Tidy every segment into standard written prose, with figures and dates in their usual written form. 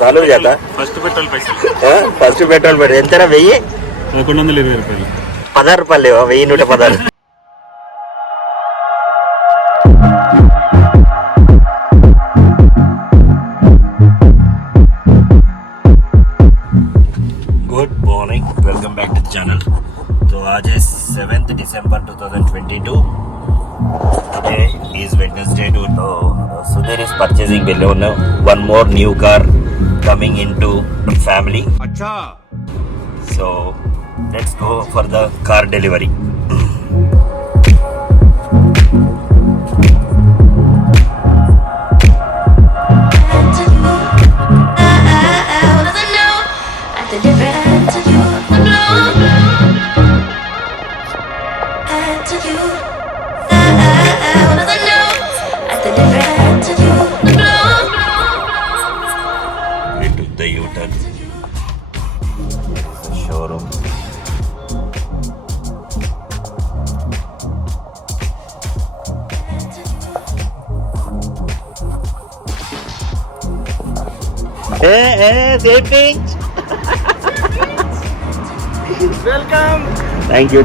సాల్వ్ చేద్దా? First petrol petrol ఎంతరా? 1120 రూపాయలు. 16 రూపాయలు లేవా? 1116. Good morning, welcome back to the channel. तो आज है 7th December 2022. Today is Wednesday. So Sudhir is purchasing one more new car coming into the family. Achha. So let's go for the car delivery. The U-turn showroom. Hey, safety. Welcome. Thank you.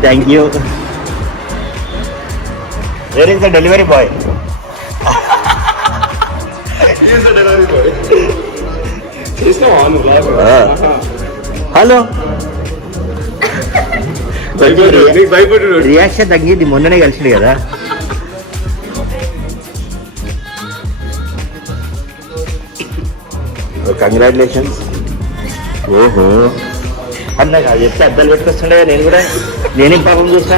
Where is the delivery boy? He is the delivery boy. Hello, reaction తగ్గింది. మొన్ననే కలిసింది కదా. కంగ్రాచులేషన్స్. ఓహో అన్నా కాదు చెప్తే అద్దాలు పెట్టుకొస్తుండే. నేనేం పాపం చూస్తా.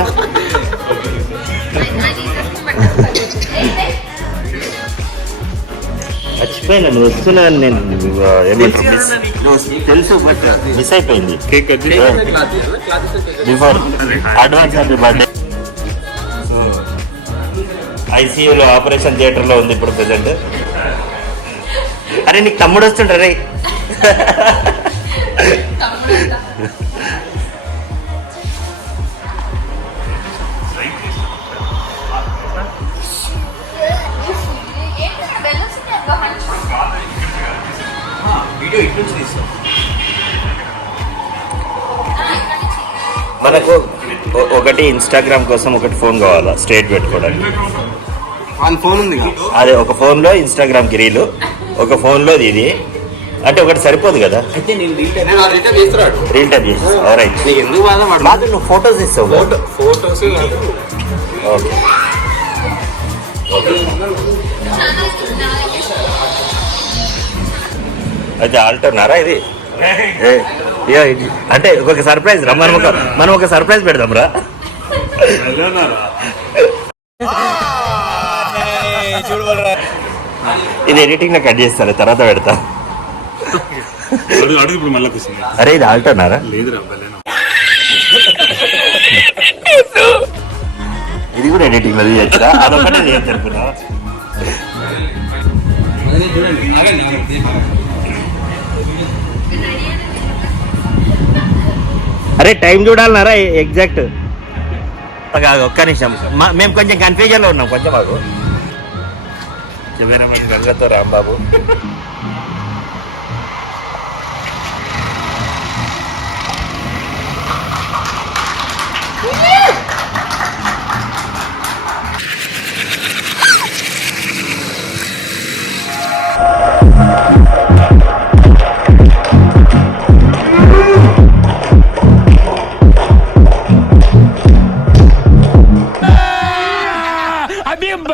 మర్చిపోయినా నువ్వు వస్తున్నాను. నేను తెలుసు, బట్ మిస్ అయిపోయింది. Before advance happy birthday. ఐసీయూలో ఆపరేషన్ థియేటర్లో ఉంది ఇప్పుడు ప్రెసెంట్. అరే నీకు తమ్ముడు వస్తుంటారే. మనకు ఒకటి ఇన్స్టాగ్రామ్ కోసం ఒకటి ఫోన్ కావాలా స్ట్రేట్ పెట్టుకోవడానికి. ఫోన్ ఉంది అదే, ఒక ఫోన్లో ఇన్స్టాగ్రామ్కి రీలు, ఒక ఫోన్లో ఇది. అంటే ఒకటి సరిపోదు కదా. రీల్ టైప్ చేసి నువ్వు ఫొటోస్ ఇస్తావు. ఓకే, అయితే ఆల్టర్నారా ఇది? అంటే ఒక సర్ప్రైజ్ రా. మనం ఒక సర్ప్రైజ్ పెడదాం రా. ఇది ఎడిటింగ్ లో కట్ చేస్తాను, తర్వాత పెడతా. అరే ఇది ఆల్టర్నారా? ఇది కూడా ఎడిటింగ్ లో తీయచ్చురా. అదొకటే తీయచ్చనుకున్నా. అరే టైం చూడాలన్నారా ఎగ్జాక్ట్? ఒక్క నిమిషం, మేము కొంచెం కన్ఫ్యూజన్లో ఉన్నాం. కొంచెం మాకు చెప్పాను గంగతో రాంబాబు.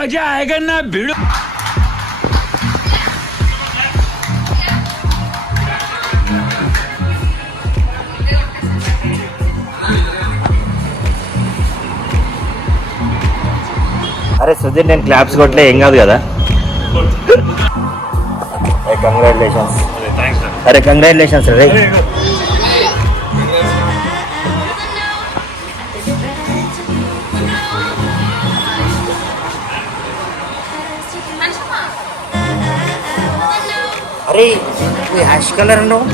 मजा आएगा ना भिड़ो. అరే సుధీర్, నేను క్లాప్స్ కొట్టలే, ఏం కాదు కదా. కంగ్రాచులేషన్స్. అరే కంగ్రాచులేషన్స్ రే. అరే యాష్ కలర్ అన్నావు.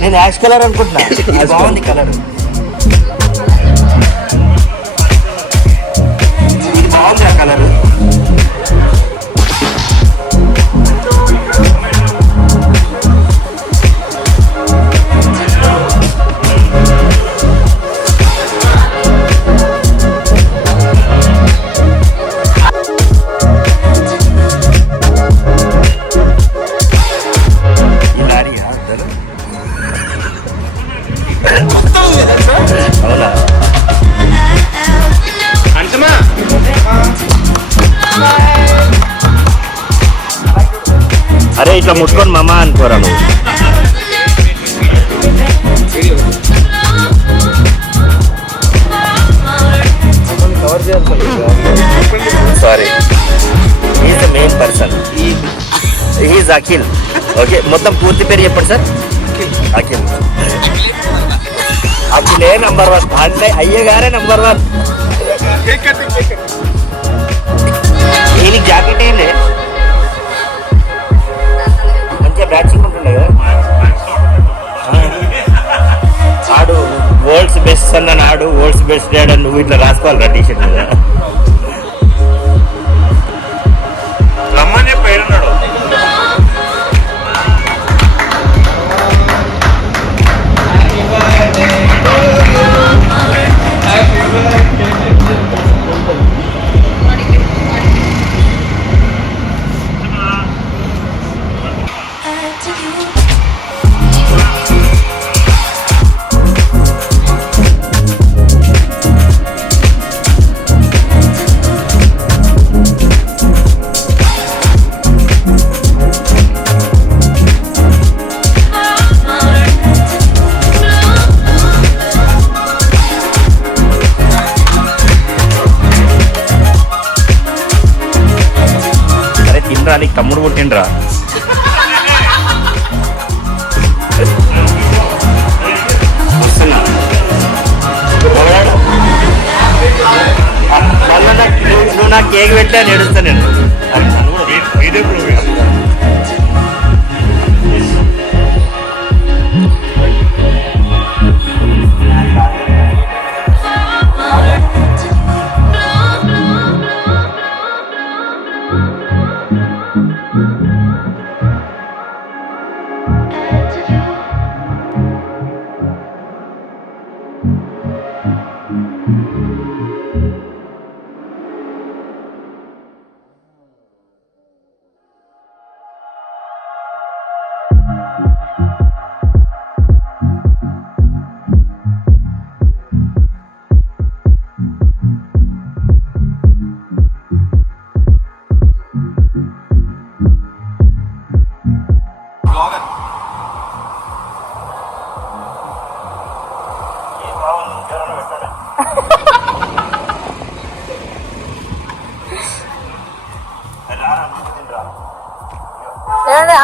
నేను యాష్ కలర్ అనుకుంటున్నా. బాగుంది కలర్. ఇది బాగుంది ఆ కలర్. ఇట్లా ముట్టుకొని మమ్మ అనుకోరా నువ్వు. Sorry, is the main person, is Akhil. ఓకే, మొత్తం పూర్తి పేరు చెప్పండి సార్. అఖిల్, అఖిలే నంబర్ 1 అంటే అయ్యగారే నంబర్ 1. దీనికి జాకెట్ ఏంటి మంచిగా బ్యాచింగ్ ఉంటుండే కదా. ఆడు వరల్డ్స్ బెస్ట్ అన్న, ఆడు వరల్డ్స్ బెస్ట్ డాడ్ అని నువ్వు ఇట్లా రాసుకోవాలి రా టీషర్ట్ మీద. రమ్మనే పేరున్నాడు. నీకు తమ్ముడు పుట్టిండ్రా. నువ్వు నాకు కేక్ పెట్టా నేడుస్తా నేను.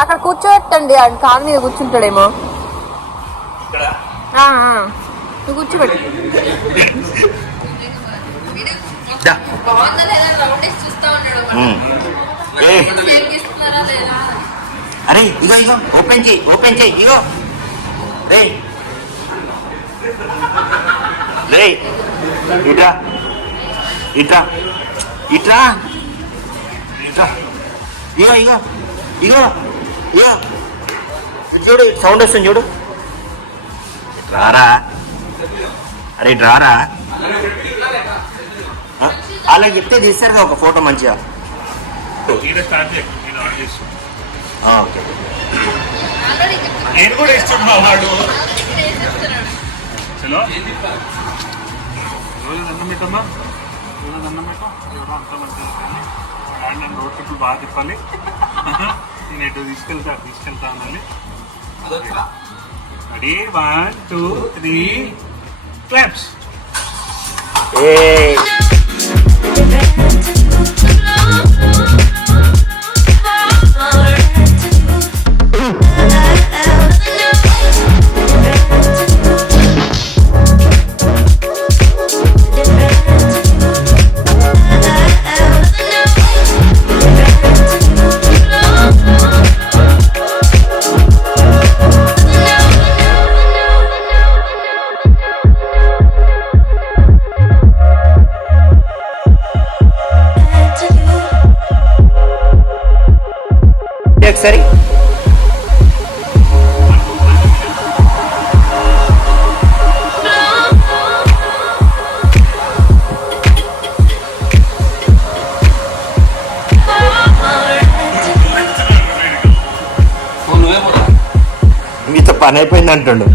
అక్కడ కూర్చోబెట్టండి, ఆయన కాలు మీద కూర్చుంటాడేమో. నువ్వు కూర్చోబెట్టు. అరే ఇగో ఇగో ఓపెన్ చేయి, ఓపెన్ చేయి. ఇగో రే రే ఇట్రా ఇట్రా ఇట్రా ఇట్రా. ఇగో ఇగో ఇగో ఇగో చూడు, సౌండ్ వస్తుంది చూడు. రారా, అరే రారా. అలా చెప్తే తీస్తారు కదా ఒక ఫోటో మంచిగా. ఓకే, నేను కూడా ఇస్తున్నా వాడు. చలో రోజు దండం పెట్టమ్మా, రోజు దండం పెట్టాం. ఎవరో అంతా మంచిగా నన్ను రోడ్ ట్రిప్పులు బాగా తిప్పాలి. నేను ఎటు తీసుకెళ్తా అనాలి. రెడీ, 1 2 3 క్లాప్స్. ఒకసారి మీతో పని అయిపోయింది అంటుండు.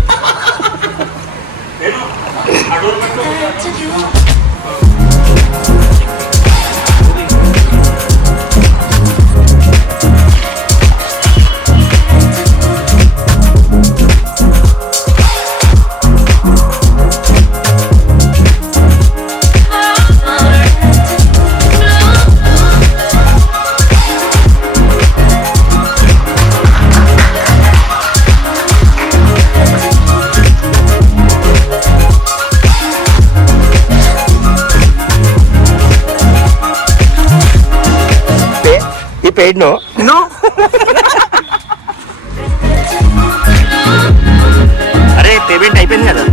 paid, no? No. అరే పేమెంట్ అయిపోయింది కదా.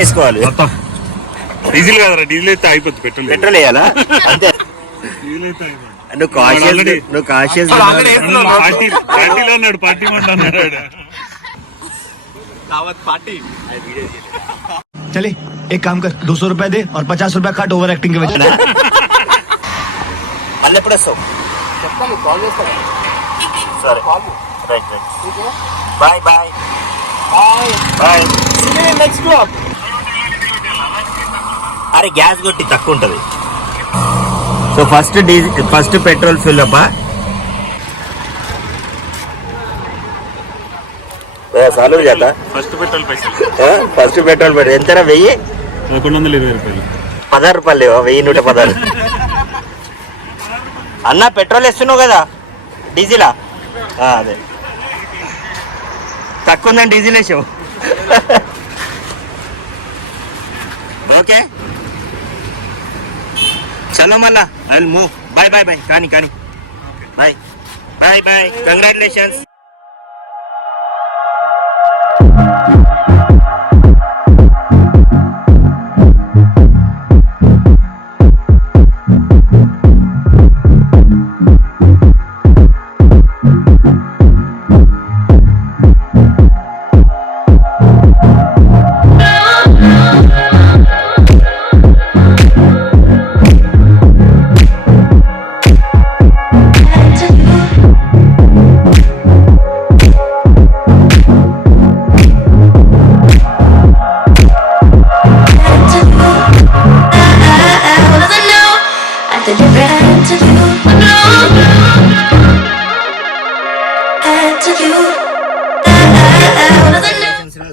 తీసుకోవాలి. మొత్తం డీజిల్ కాదురా, డీజిల్ అయితే అయిపోద్ది, పెట్రోల్ పెట్రోల్ వేయాలా అంతే. డీజిల్ అయితే అయిపోద్ది. నువ్వు కాషియస్ పార్టీలో ఉన్నాడు, పార్టీ మంట అన్నాడు. चले एक काम कर 200 रुपए दे और 50 रुपए काट ओवर एक्टिंग के वजह మళ్ళీ ఎప్పుడు వస్తావు? చెప్పండి, కాల్ చేస్తాను. సరే right right bye bye bye. Next block. అరే గ్యాస్ కొట్టి తక్కువ ఉంటుంది. So first petrol fill up. చాలు చేత ఫస్ట్ పెట్రోల్ పైసలు ఫస్ట్ పెట్రోల్ పెట్రోల్ ఎంతరా? 1000 1120 రూపాయలు. 16 రూపాయలు లేవా? 1116. అన్న పెట్రోల్ వేస్తున్నావు కదా, డీజిలా? అదే తక్కువ ఉందని డీజిల్ వేసావు. ఓకే చలో మళ్ళా I will move. Bye bye bye. కానీ bye bye bye. Congratulations.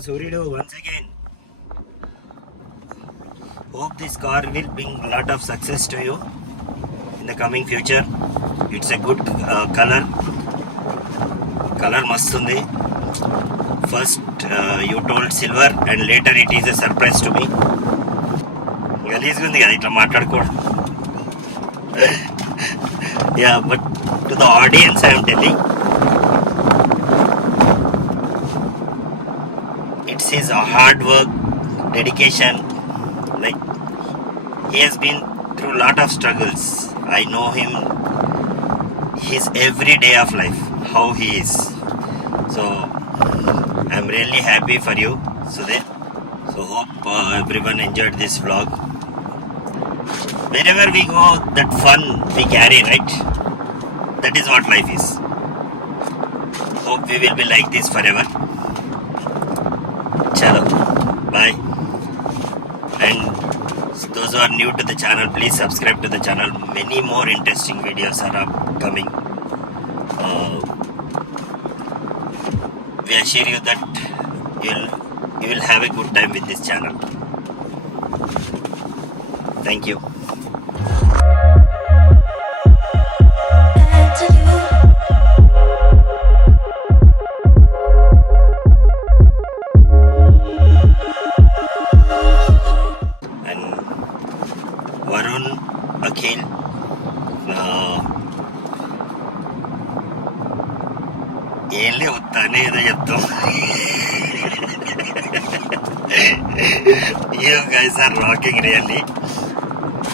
Suridu, once again, hope this car will bring a lot of success to you in the coming future. It's a good color mast undi. First you told silver and later it is a surprise to me. Galees undi kada itla maatladukodu. Yeah, but to the audience I am telling, it's his hard work, dedication. Like, he has been through a lot of struggles. I know him, his every day of life, how he is. So I'm really happy for you, Sudhir. So hope everyone enjoyed this vlog. Wherever we go, that fun we carry, right? That is what life is. Hope we will be like this forever. Chalo, bye. And those who are new to the channel, please subscribe to the channel. Many more interesting videos are upcoming. We assure you that you will have a good time with this channel. Thank you. Varun, Akhil, ఏళ్ళే వస్తానే ఏదో చెప్తాం. You guys are rocking really.